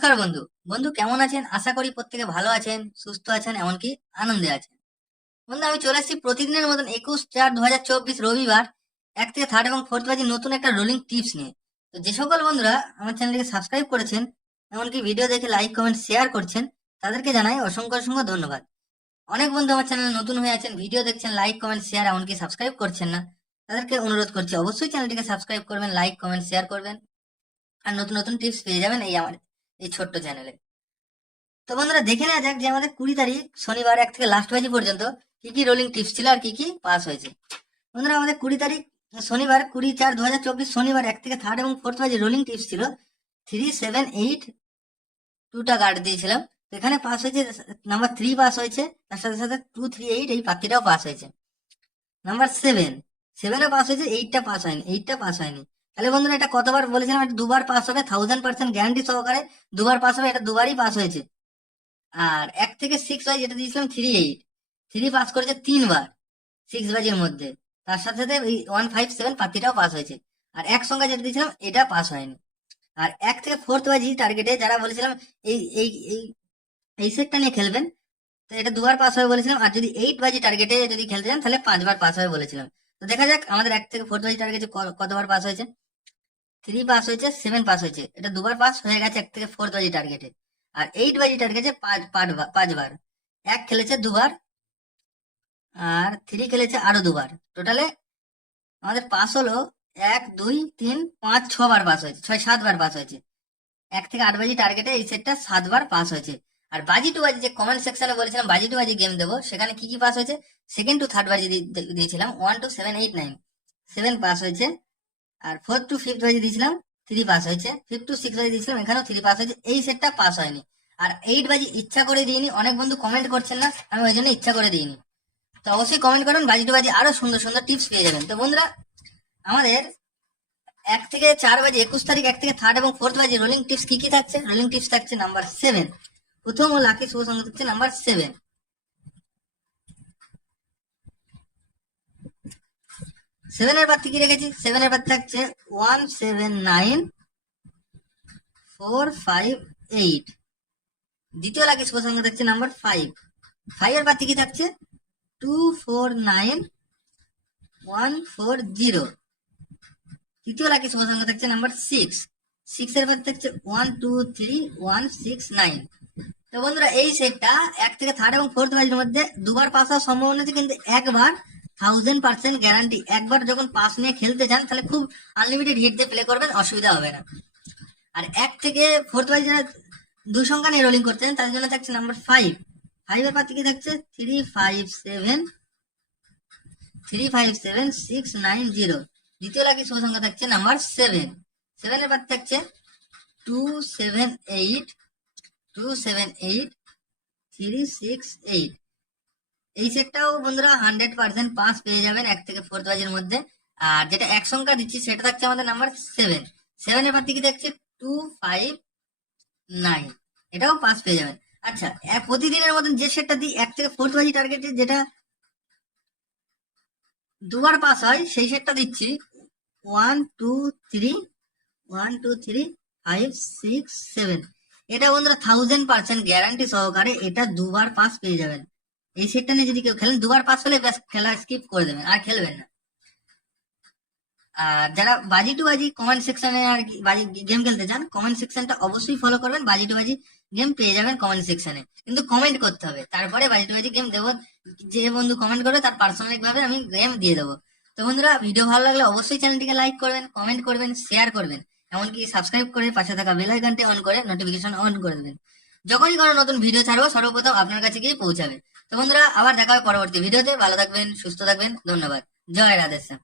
নমস্কার বন্ধু। বন্ধু কেমন আছেন? আশা করি প্রত্যেকে ভালো আছেন, সুস্থ আছেন, এমনকি আনন্দে আছেন। বন্ধু আমি চলে আসছি প্রতিদিনের মতন 21/4/2024 রবিবার 1 থেকে 3 এবং 4 বাজে নতুন একটা রোলিং টিপস নিয়ে। তো যে সকল বন্ধুরা আমার চ্যানেলটিকে সাবস্ক্রাইব করেছেন, এমনকি ভিডিও দেখে লাইক কমেন্ট শেয়ার করছেন, তাদেরকে জানাই অসংখ্য অসংখ্য ধন্যবাদ। অনেক বন্ধু আমার চ্যানেলে নতুন হয়ে আছেন, ভিডিও দেখছেন, লাইক কমেন্ট শেয়ার এমনকি সাবস্ক্রাইব করছেন না, তাদেরকে অনুরোধ করছি অবশ্যই চ্যানেলটিকে সাবস্ক্রাইব করবেন, লাইক কমেন্ট শেয়ার করবেন, আর নতুন নতুন টিপস পেয়ে যাবেন এই ছোট্ট চ্যানেলে। তো বন্ধুরা দেখে নেওয়া যাক যে আমাদের 20 তারিখ শনিবার 1 থেকে লাস্ট বাজি পর্যন্ত কি কি রোলিং টিপস ছিল আর কি কি পাস হয়েছে। বন্ধুরা আমাদের 20 তারিখ শনিবার 20/4/2024 শনিবার 1 থেকে 3 এবং 4 বাজি রোলিং টিপস ছিল 3, 7, 8 2টা কার্ড দিয়েছিলাম। তো এখানে পাস হয়েছে নাম্বার 3 পাস হয়েছে, তার সাথে সাথে 2, 3, 8 এই পাত্তিটাও পাস হয়েছে। নাম্বার 7 পাস হয়েছে, 8টা পাস হয়নি, 8টা পাস হয়নি। তাহলে বন্ধুরা এটা কতবার বলেছিলাম, এটা দুবার পাস হবে, 1000% গ্যারান্টি সহকারে দুবার পাস হবে, এটা দুবারই পাস হয়েছে। আর 1 থেকে 6 বাজি যেটা দিয়েছিলাম 3, 8 পাস করেছে 3বার 6 বাজির মধ্যে। তার সাথে সাথে ওই 1, 5, 7 পাত্তিটাও পাস হয়েছে। আর এক সংখ্যা যেটা দিয়েছিলাম এটা পাস হয়নি। আর 1 থেকে 4 বাজি টার্গেটে যারা বলেছিলাম এই এই এই এই সেটটা নিয়ে খেলবেন, তো এটা দুবার পাস হবে বলেছিলাম। আর যদি 8 বাজি টার্গেটে যদি খেলতে চান তাহলে 5বার পাস হবে বলেছিলাম। তো দেখা যাক আমাদের 1 থেকে 4 বাজি টার্গেটে কতবার পাস হয়েছে। 3 পাস হয়েছে, 7 পাস হয়েছে, এটা দুবার পাস হয়ে গেছে 1 থেকে 4 বাজি টার্গেটে। আর 8 বাজি টার্গেটে 5বার। 1 খেলেছে দুবার, আর 3 খেলেছে আরো দুবার। টোটালে আমাদের পাস হলো 1, 2, 3, 5, 6বার পাস হয়েছে, 6, 7বার পাস হয়েছে। 1 থেকে 8 বাজি টার্গেটে এই সেটটা 7বার পাস হয়েছে। আর বাজি টু বাজি যে কমেন্ট সেকশনে বলেছিলাম বাজি টু বাজি গেম দেবো, সেখানে কি কি পাস হয়েছে, সেকেন্ড টু থার্ড বাজি দিয়েছিলাম 1, 2, 7, 8, 9 7 পাস হয়েছে। আর 4 টু 5 বাজি দিয়েছিলাম 3 পাস হয়েছে। 5 টু 6 বাজি দিয়েছিলাম, এখানেও 3 পাস হয়েছে। এই সেটটা পাস হয়নি। আর 8 বাজি ইচ্ছা করে দিইনি, অনেক বন্ধু কমেন্ট করছেন না, আমি ওই জন্য ইচ্ছা করে দিইনি। তো অবশ্যই কমেন্ট করুন, বাজি টু বাজি আরো সুন্দর সুন্দর টিপস পেয়ে যাবেন। তো বন্ধুরা আমাদের 1 থেকে 4 বাজি 21 তারিখ 1 থেকে 3 এবং 4 বাজি রোলিং টিপস কি কি থাকছে? রোলিং টিপস থাকছে নাম্বার 7। প্রথম ও লাকি শুভ সংখ্যা থাকছে নাম্বার 7। 7 এর পাত্তি কি রেখেছি? 7 এর পাত্তি থাকছে 1, 7, 9, 4, 5, 8। দ্বিতীয় লাকি শুভ সংখ্যা থাকছে নাম্বার 5। 5 এর পাত্তি কি থাকছে? 2, 4, 9, 1, 4, 0। তৃতীয় লাকি শুভ সংখ্যা থাকছে নাম্বার 6। 6 এর পাত্তি থাকছে 1, 2, 3, 1, 6, 9। তো বন্ধুরা এই সেটটা 1 থেকে 3 এবং 4 বাজির মধ্যে দুবার পাস হওয়ার সম্ভাবনা আছে, কিন্তু একবার 1000% গ্যারান্টি। একবার যখন পাস নিয়ে খেলতে চান তাহলে খুব আনলিমিটেড হিট দিয়ে প্লে করবেন, অসুবিধা হবে না। আর 1 থেকে 4 বাজি যারা দুই সংখ্যা নিয়ে রোলিং করতেন তাদের জন্য থাকছে নাম্বার 5। 5 এর পাত্তি কি থাকছে? 3, 5, 7, 6, 9, 0। দ্বিতীয় লাকি শুভ সংখ্যা থাকছে নাম্বার 7। 7 এর পাত্তি থাকছে 2, 7, 8, এই সেটটাও বন্ধুরা 100% পাস পেয়ে যাবেন 1 থেকে 4 বাজির মধ্যে। আর যেটা এক সংখ্যা দিচ্ছি সেটা থাকছে আমাদের নাম্বার 7। 7 এর পাত্তি কি থাকছে 2, 5, 9, এটাও পাস পেয়ে যাবেন। আচ্ছা, প্রতিদিনের মতন যে সেটটা দিই 1 থেকে 4 বাজি টার্গেটে, যেটা দুবার পাস হয়, সেই সেটটা দিচ্ছি 1, 2, 3, 1, 2, 3, 5, 6, 7। এটা বন্ধুরা 1000% গ্যারান্টি সহকারে এটা দুবার পাস পেয়ে যাবেন। এই সেটটা নিয়ে যদি কেউ খেলেন, দুবার পাস হলে ব্যাস খেলা স্কিপ করে দেবেন, আর খেলবেন না। আর যারা বাজি টু বাজি কমেন্ট সেকশনে আর কি বাজি গেম খেলতে চান, কমেন্ট সেকশনটা অবশ্যই ফলো করবেন। বাজি টু বাজি গেম পেয়ে যাবেন কমেন্ট সেকশনে, কিন্তু কমেন্ট করতে হবে, তারপরে বাজি টু বাজি গেম দেবো। যে বন্ধু কমেন্ট করবে তার পার্সোনালিক ভাবে আমি গেম দিয়ে দেবো। তো বন্ধুরা ভিডিও ভালো লাগলে অবশ্যই চ্যানেলটিকে লাইক করবেন, কমেন্ট করবেন, শেয়ার করবেন, এমনকি সাবস্ক্রাইব করে পাশে থাকা বেল আইকনটি অন করে নোটিফিকেশন অন করে দেবেন। যখনই কোনো নতুন ভিডিও ছাড়বো সর্বপ্রথম আপনার কাছে গিয়ে পৌঁছাবে। তো বন্ধুরা আবার দেখা হবে পরবর্তী ভিডিওতে। ভালো থাকবেন, সুস্থ থাকবেন, ধন্যবাদ। জয় রাধেশ্যাম।